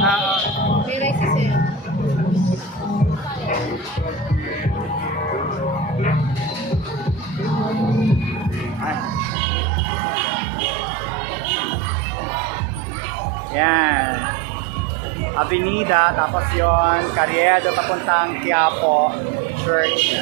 Ah, May rice kasi. Yan. Avenida, tapos yon Carriedo, papuntang Quiapo Church.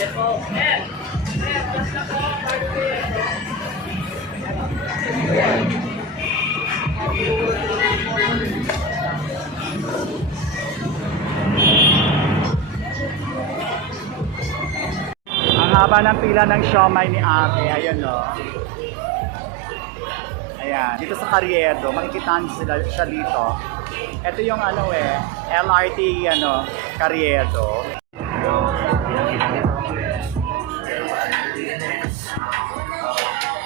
Ang haba ng pila ng siomay ni ate. Ayun, no. Ayan. Dito sa Carriedo, makikita niyo sila siya dito. Ito yung ano eh, LRT ano, Carriedo.